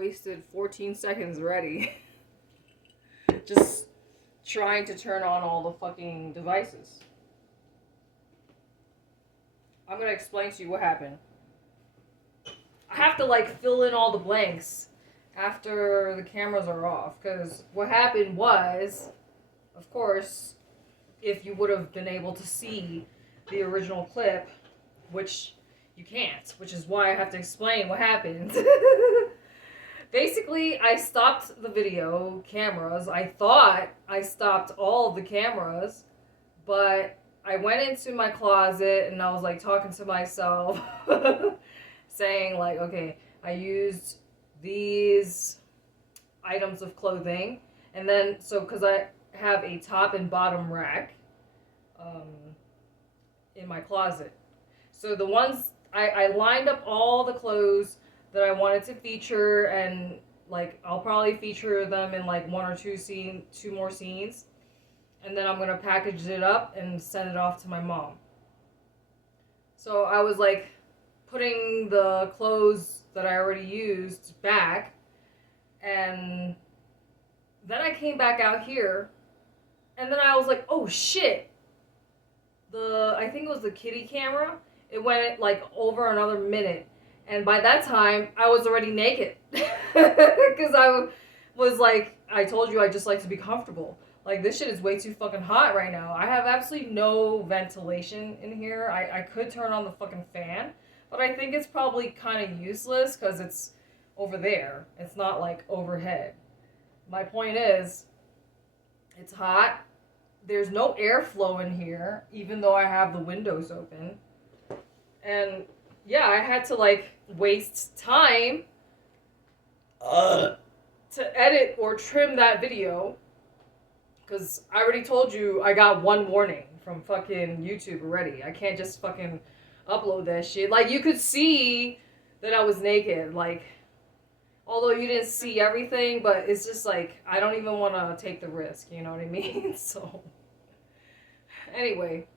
wasted 14 seconds already. Just trying to turn on all the fucking devices. I'm gonna explain to you what happened. I have to like fill in all the blanks after the cameras are off, because what happened was, of course, if you would have been able to see the original clip, which you can't, which is why I have to explain what happened. Basically, I stopped the video cameras. I thought I stopped all of the cameras, but I went into my closet and I was like talking to myself, saying like, okay, I used these items of clothing, and then so because I have a top and bottom rack in my closet, so the ones I lined up all the clothes that I wanted to feature, and like I'll probably feature them in like one or two more scenes, and then I'm gonna package it up and send it off to my mom. So I was like putting the clothes that I already used back, and then I came back out here, and then I was like, oh shit, I think it was the kitty camera, it went like over another minute, and by that time I was already naked. Because I was like, I told you I just like to be comfortable. Like, this shit is way too fucking hot right now. I have absolutely no ventilation in here. I could turn on the fucking fan, but I think it's probably kind of useless because it's over there. It's not like overhead. My point is, it's hot. There's no airflow in here, even though I have the windows open. And yeah, I had to like waste time to edit or trim that video, because I already told you I got one warning from fucking YouTube already. I can't just fucking upload that shit. Like, you could see that I was naked, like, although you didn't see everything, but it's just like, I don't even want to take the risk, you know what I mean? So, anyway,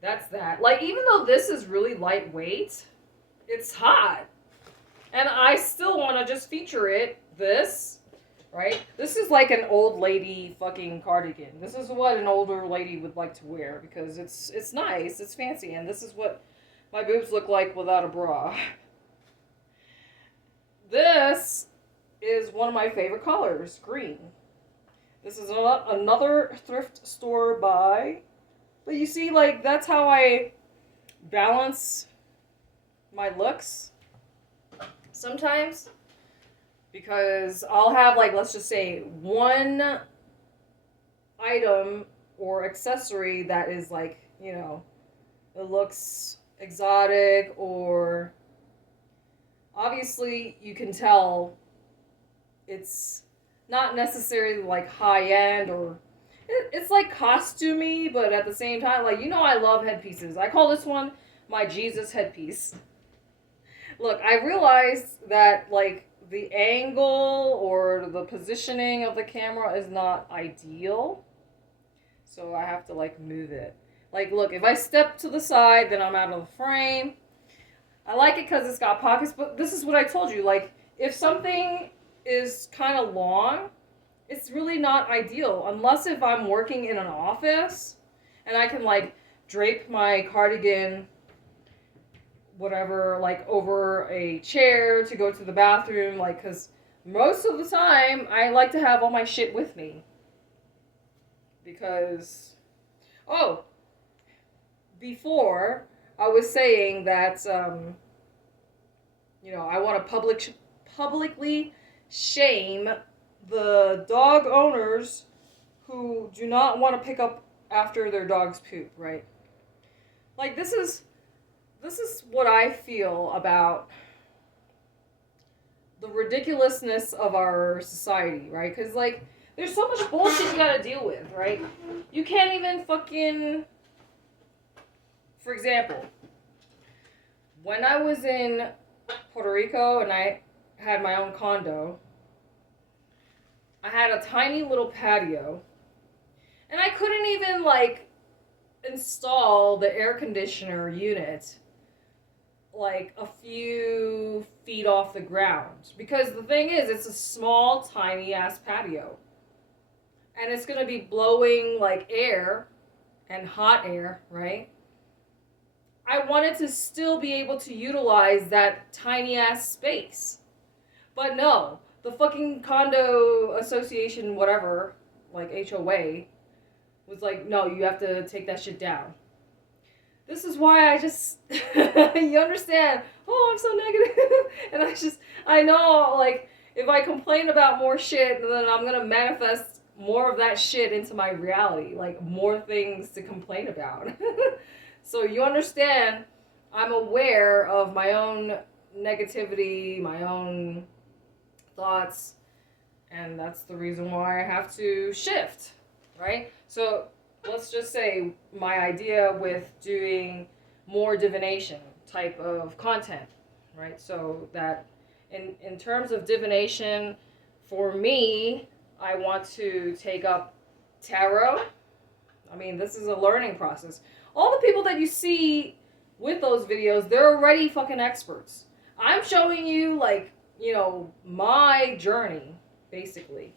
that's that. Like, even though this is really lightweight, it's hot. And I still want to just feature it, this, right? This is like an old lady fucking cardigan. This is what an older lady would like to wear, because it's nice, it's fancy, and this is what my boobs look like without a bra. This is one of my favorite colors, green. This is another thrift store buy. But you see, like, that's how I balance my looks sometimes. Because I'll have, like, let's just say, one item or accessory that is, like, you know, it looks exotic, or obviously you can tell it's not necessarily like high end, or it's like costumey, but at the same time, like, you know, I love headpieces. I call this one my Jesus headpiece. Look, I realized that like the angle or the positioning of the camera is not ideal, so I have to like move it. Like, look, if I step to the side, then I'm out of the frame. I like it because it's got pockets, but this is what I told you. Like, if something is kind of long, it's really not ideal. Unless if I'm working in an office and I can, like, drape my cardigan, whatever, like, over a chair to go to the bathroom. Like, because most of the time, I like to have all my shit with me. Because, oh, before I was saying that, you know, I want to publicly shame the dog owners who do not want to pick up after their dog's poop, right? Like, this is what I feel about the ridiculousness of our society, right? Because, like, there's so much bullshit you gotta deal with, right? You can't even fucking... For example, when I was in Puerto Rico and I had my own condo, I had a tiny little patio, and I couldn't even, like, install the air conditioner unit, like a few feet off the ground. Because the thing is, it's a small, tiny ass patio. And it's gonna be blowing like air and hot air, right? I wanted to still be able to utilize that tiny ass space. But no, the fucking condo association, whatever, like HOA, was like, no, you have to take that shit down. This is why I just, you understand, oh, I'm so negative. And I know, like, if I complain about more shit, then I'm gonna manifest more of that shit into my reality. Like, more things to complain about. So you understand, I'm aware of my own negativity, my own thoughts, and that's the reason why I have to shift, right? So let's just say my idea with doing more divination type of content, right? So that in terms of divination, for me, I want to take up tarot. I mean, this is a learning process. All the people that you see with those videos, they're already fucking experts. I'm showing you, like, you know, my journey, basically.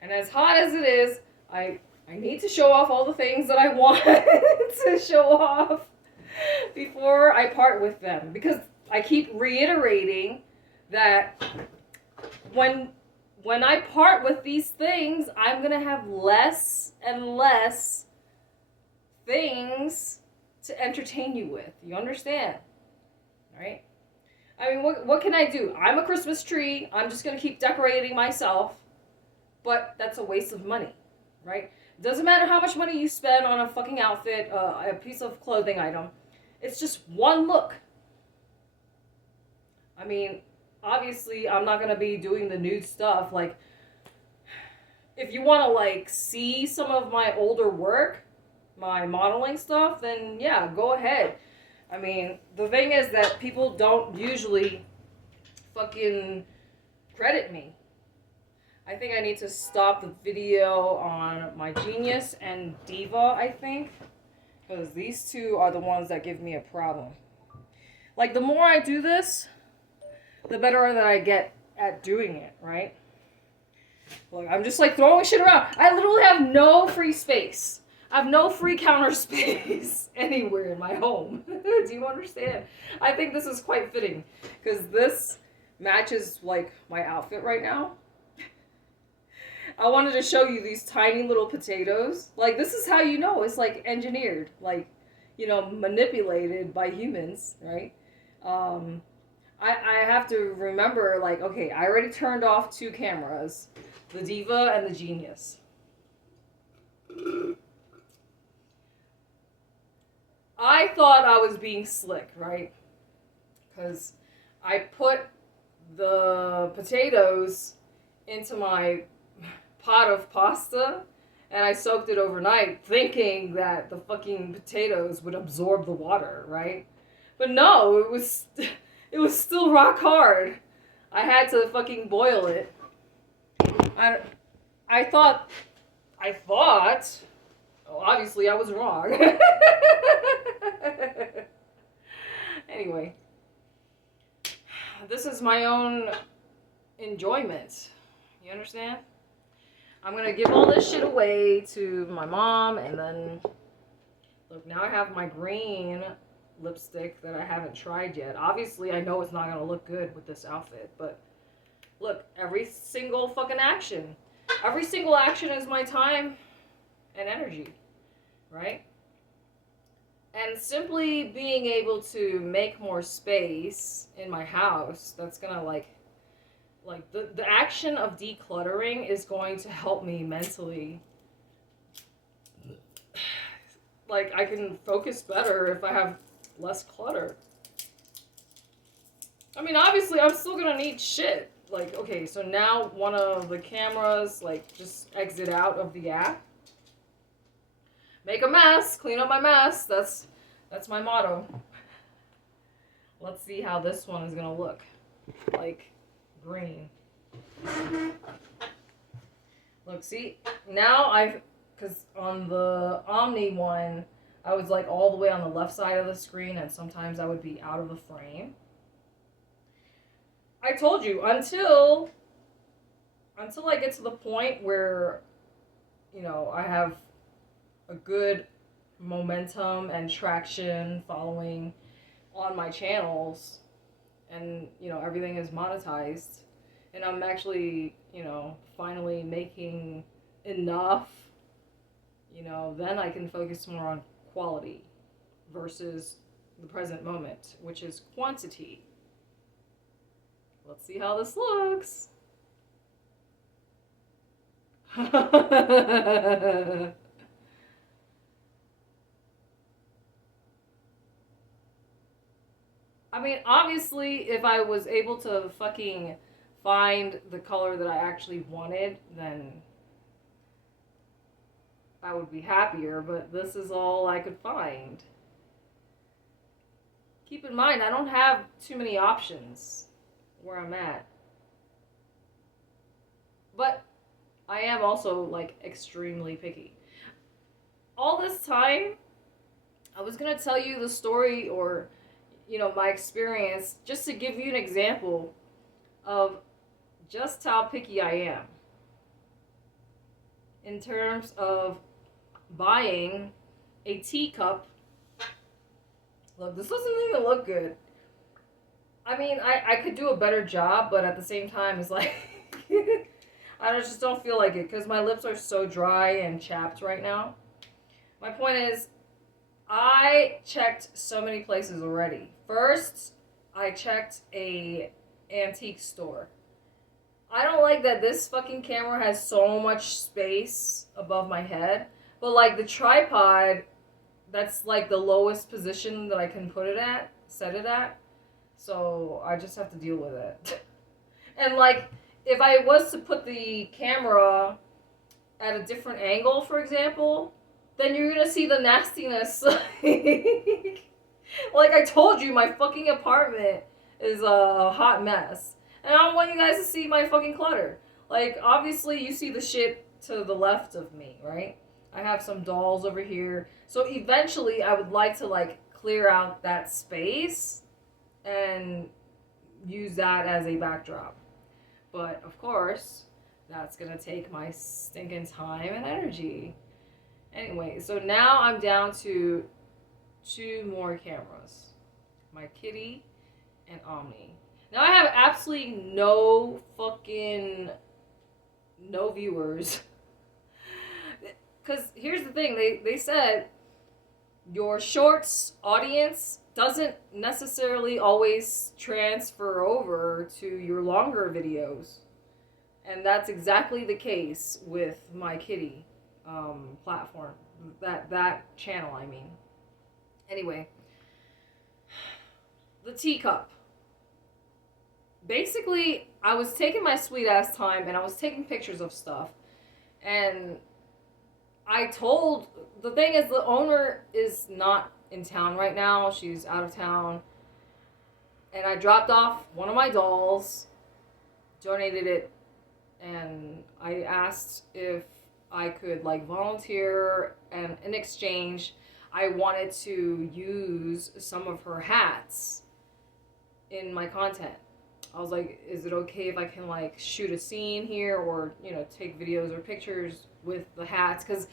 And as hot as it is, I need to show off all the things that I want to show off before I part with them. Because I keep reiterating that when I part with these things, I'm going to have less and less things to entertain you with. You understand? Right? I mean, what can I do? I'm a Christmas tree. I'm just going to keep decorating myself. But that's a waste of money, right? Doesn't matter how much money you spend on a fucking outfit, a piece of clothing item. It's just one look. I mean, obviously, I'm not going to be doing the nude stuff. Like, if you want to, like, see some of my older work, my modeling stuff, then yeah, go ahead. I mean, the thing is that people don't usually fucking credit me. I think I need to stop the video on my Genius and Diva, I think. Because these two are the ones that give me a problem. Like, the more I do this, the better that I get at doing it, right? Look, I'm just, like, throwing shit around. I literally have no free space. I have no free counter space anywhere in my home. Do you understand? I think this is quite fitting. Because this matches, like, my outfit right now. I wanted to show you these tiny little potatoes. Like, this is how you know it's, like, engineered. Like, you know, manipulated by humans, right? I have to remember, like, okay, I already turned off 2 cameras. The Diva and the Genius. I thought I was being slick, right? Because I put the potatoes into my pot of pasta and I soaked it overnight thinking that the fucking potatoes would absorb the water, right? But no, it was still rock hard. I had to fucking boil it. I thought, well, obviously I was wrong. Anyway, this is my own enjoyment. You understand? I'm gonna give all this shit away to my mom, and then, look, now I have my green lipstick that I haven't tried yet. Obviously, I know it's not gonna look good with this outfit, but look, every single fucking action. Every single action is my time and energy, right? And simply being able to make more space in my house, that's gonna, like the action of decluttering is going to help me mentally. Like, I can focus better if I have less clutter. I mean, obviously, I'm still gonna need shit. Like, okay, so now one of the cameras, like, just exit out of the app. Make a mess, clean up my mess. That's my motto. Let's see how this one is gonna look. Like, green. Look, see, now because on the Omni one, I was like all the way on the left side of the screen, and sometimes I would be out of the frame. I told you, until I get to the point where, I have a good momentum and traction following on my channels, and everything is monetized, and I'm actually finally making enough, then I can focus more on quality versus the present moment, which is quantity. Let's see how this looks. I mean, obviously, if I was able to fucking find the color that I actually wanted, then I would be happier, but this is all I could find. Keep in mind, I don't have too many options where I'm at. But I am also, like, extremely picky. All this time, I was gonna tell you the story or, my experience, just to give you an example of just how picky I am in terms of buying a teacup. Look, this doesn't even look good. I mean, I could do a better job, but at the same time, it's like, I just don't feel like it because my lips are so dry and chapped right now. My point is, I checked so many places already. First, I checked a antique store. I don't like that this fucking camera has so much space above my head, but like the tripod, that's like the lowest position that I can set it at. So I just have to deal with it. And like, if I was to put the camera at a different angle, for example, then you're gonna see the nastiness. Like I told you, my fucking apartment is a hot mess. And I don't want you guys to see my fucking clutter. Like, obviously you see the shit to the left of me, right? I have some dolls over here. So eventually I would like to like clear out that space and use that as a backdrop. But of course, that's gonna take my stinking time and energy. Anyway, so now I'm down to 2 more cameras. My Kitty and Omni. Now I have absolutely no viewers. Because here's the thing, they said your shorts audience doesn't necessarily always transfer over to your longer videos. And that's exactly the case with my Kitty platform. That channel, I mean. Anyway, the teacup. Basically, I was taking my sweet ass time and I was taking pictures of stuff. And the thing is, the owner is not in town right now. She's out of town. And I dropped off one of my dolls, donated it, and I asked if I could like volunteer, and in exchange I wanted to use some of her hats in my content. I was like, is it okay if I can like shoot a scene here or, take videos or pictures with the hats? Because,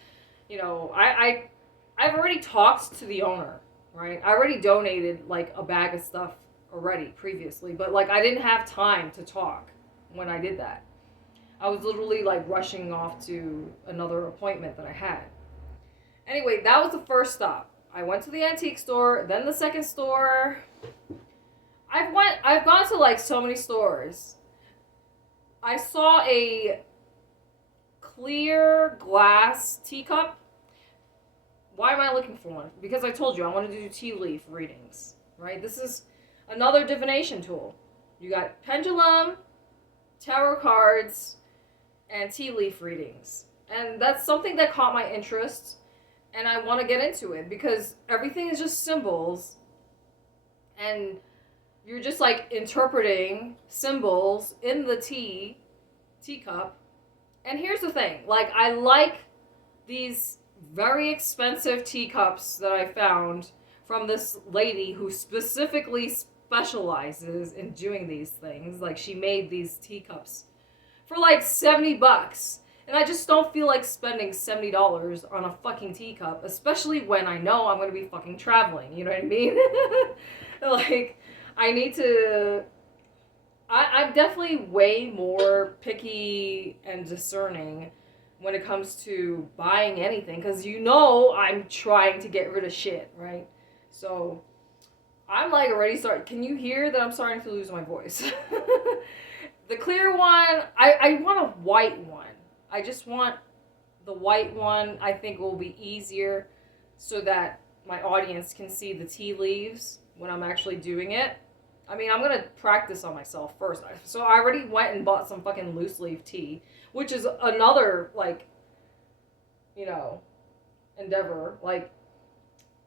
I've already talked to the owner, right? I already donated like a bag of stuff already previously, but like I didn't have time to talk when I did that. I was literally like rushing off to another appointment that I had. Anyway, that was the first stop. I went to the antique store, then the second store. I've gone to like so many stores. I saw a clear glass teacup. Why am I looking for one? Because I told you I wanted to do tea leaf readings, right? This is another divination tool. You got pendulum, tarot cards, and tea leaf readings. And that's something that caught my interest, and I want to get into it because everything is just symbols, and you're just like interpreting symbols in the teacup. And here's the thing, like I like these very expensive teacups that I found from this lady who specifically specializes in doing these things. Like, she made these teacups for like $70. And I just don't feel like spending $70 on a fucking teacup, especially when I know I'm gonna be fucking traveling. You know what I mean? Like, I need to. I'm definitely way more picky and discerning when it comes to buying anything, because I'm trying to get rid of shit, right? So I'm like already start. Can you hear that I'm starting to lose my voice? The clear one, I want a white one. I just want the white one. I think will be easier so that my audience can see the tea leaves when I'm actually doing it. I mean, I'm going to practice on myself first. So I already went and bought some fucking loose leaf tea, which is another, like, endeavor. Like,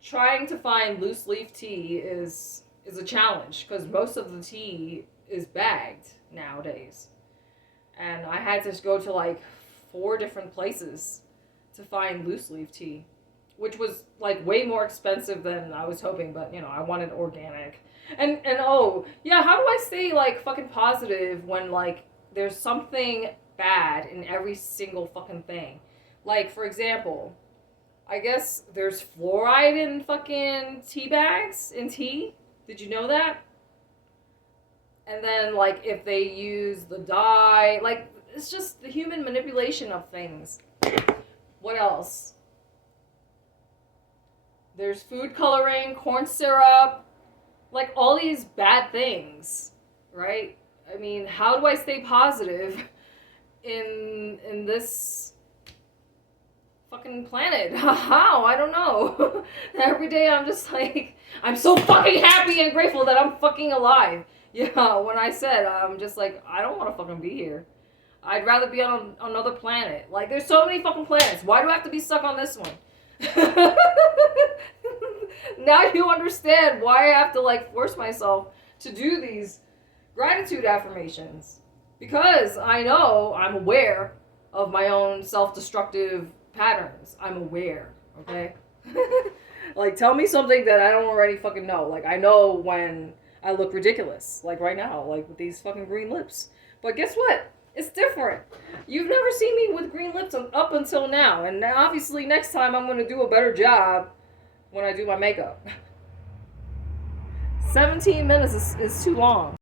trying to find loose leaf tea is a challenge because most of the tea is bagged nowadays. And I had to go to, like, 4 different places to find loose leaf tea, which was, like, way more expensive than I was hoping, but, I wanted organic. And oh, yeah, how do I stay, like, fucking positive when, like, there's something bad in every single fucking thing? Like, for example, I guess there's fluoride in fucking tea bags, in tea. Did you know that? And then, like, if they use the dye, like, it's just the human manipulation of things. What else? There's food coloring, corn syrup, like, all these bad things, right? I mean, how do I stay positive in this fucking planet? How? I don't know. Every day I'm just like, I'm so fucking happy and grateful that I'm fucking alive. Yeah, when I said, I'm just like, I don't want to fucking be here. I'd rather be on another planet. Like, there's so many fucking planets. Why do I have to be stuck on this one? Now you understand why I have to, like, force myself to do these gratitude affirmations. Because I'm aware of my own self-destructive patterns. I'm aware, okay? Like, tell me something that I don't already fucking know. Like, I know when I look ridiculous. Like, right now, like, with these fucking green lips. But guess what? It's different. You've never seen me with green lips up until now. And obviously next time I'm going to do a better job when I do my makeup. 17 minutes is too long.